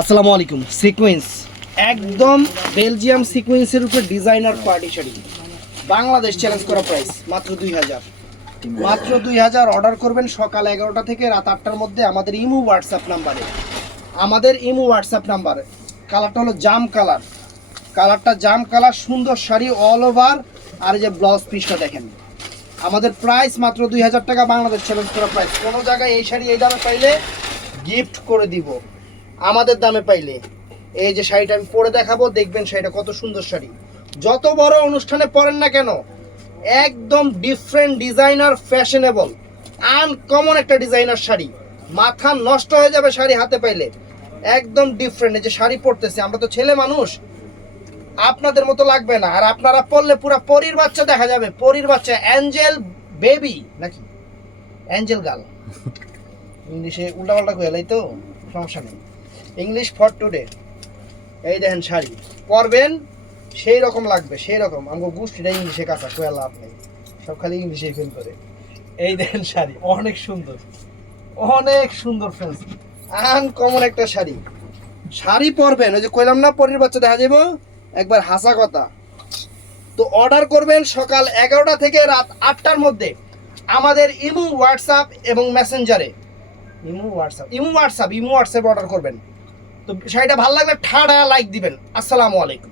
আসসালামু আলাইকুম। সিকোয়েন্স একদম বেলজিয়াম সিকোয়েন্সের উপর designer party sari, Bangladesh challenge করা প্রাইস মাত্র 2000। মাত্র 2000 অর্ডার করবেন সকাল 11টা থেকে রাত 8টার মধ্যে আমাদের ইমো হোয়াটসঅ্যাপ নাম্বারে। কালারটা হলো জাম কালার, কালারটা জাম কালার, সুন্দর শাড়ি অল ওভার। আর এই যে ব্লাউজ পিসটা দেখেন, আমাদের প্রাইস মাত্র 2000 টাকা, বাংলাদেশ চ্যালেঞ্জ করা প্রাইস। কোনো জায়গায় এই শাড়ি এই দামে পাইলে গিফট করে দিব, আমাদের দামে পাইলে। এই যে শাড়িটা আমি পরে দেখাবো, দেখবেন শাড়িটা কত সুন্দর শাড়ি। যত বড় অনুষ্ঠানে পরেন না কেন, একদম ডিফারেন্ট ডিজাইনার, ফ্যাশনেবল, আনকমন একটা ডিজাইনার শাড়ি। মাথা নষ্ট হয়ে যাবে শাড়ি হাতে পাইলে, একদম ডিফারেন্ট। এই যে শাড়ি পরতেছে, আমরা তো ছেলে মানুষ, আপনাদের মতো লাগবে না। আর আপনারা পরলে পুরো পরীর বাচ্চা দেখা যাবে, পরীর বাচ্চা, অ্যাঞ্জেল বেবি নাকি অ্যাঞ্জেল গার্ল, ইংলিশে উল্টাপাল্টা কইলাই তো সমস্যা নেই, ইংলিশ ফর টুডে। এই দেখেন শাড়ি পরবেন সেই রকম লাগবে, সেই রকম। আমাকে গোষ্ঠীটা ইংলিশে কাঁচা কোয়া লাভ নেই, সব খালি ইংলিশে ফেল করে। এই দেখেন শাড়ি অনেক সুন্দর, অনেক সুন্দর ফ্রেন্ডস, আনকমন একটা শাড়ি। শাড়ি পরবেন, ওই যে কইলাম না পরীর বাচ্চা দেখা যাবো, একবার হাসা কথা। তো অর্ডার করবেন সকাল 11টা থেকে রাত 8টার মধ্যে আমাদের ইমো হোয়াটসঅ্যাপ এবং মেসেঞ্জারে। ইমো হোয়াটসঅ্যাপ অর্ডার করবেন। তো শাড়িটা ভালো লাগলে ঠাড়া লাইক দিবেন। আসসালামু আলাইকুম।